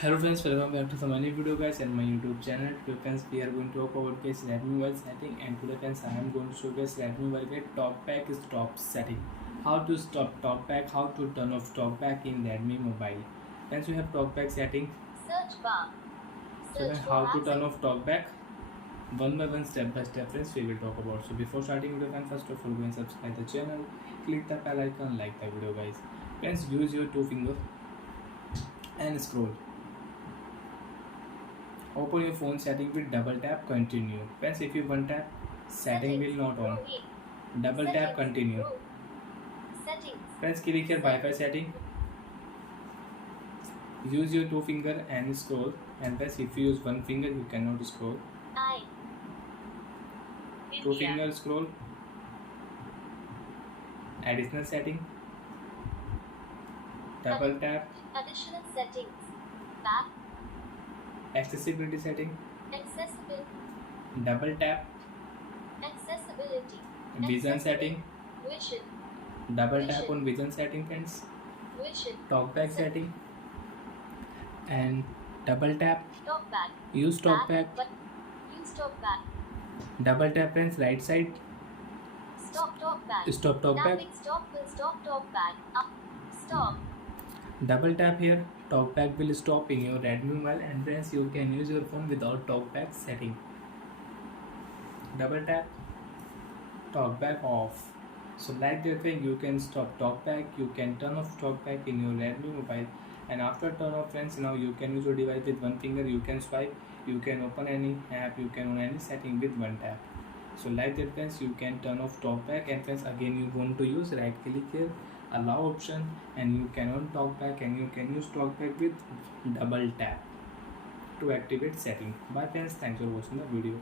Hello friends, welcome back to some new video guys and my YouTube channel. Today friends, we are going to talk about guys Redmi mobile setting, and today friends I am going to show guys Redmi mobile get TalkBack stop setting. How to stop TalkBack, how to turn off TalkBack in Redmi mobile. Friends, we have TalkBack setting. Search bar. So then how to turn off TalkBack, one by one, step by step friends we will talk about. So before starting video friends, first of all go and subscribe the channel, click the bell icon, like the video guys. Friends, use your two finger and scroll. Open your phone setting with double tap, continue. Friends, if you one tap, setting will not on. Double tap, continue. Settings. Friends, click here Wi-Fi setting. Use your two finger and scroll. And friends, if you use one finger, you cannot scroll. Two finger scroll. Additional setting. Double tap. Additional settings. Back. Accessibility setting. Accessible. Double tap. Accessibility. Vision setting. Vision. Double tap on vision setting friends. Vision. TalkBack setting. And double tap. TalkBack. Use TalkBack. Use TalkBack. Double tap friends, right side. Stop TalkBack. Stop TalkBack. Tapping stop will stop TalkBack. Up. Stop. Double tap here. TalkBack will stop in your Redmi mobile, and friends you can use your phone without TalkBack setting. Double tap. TalkBack off. So like that way you can stop TalkBack, you can turn off TalkBack in your Redmi mobile, and after turn off friends, now you can use your device with one finger, you can swipe, you can open any app, you can open any setting with one tap. So like that friends, you can turn off TalkBack, and friends again you want to use right click here, allow option, and you can on TalkBack, and you can use TalkBack with double tap to activate setting. Bye friends, thanks for watching the video.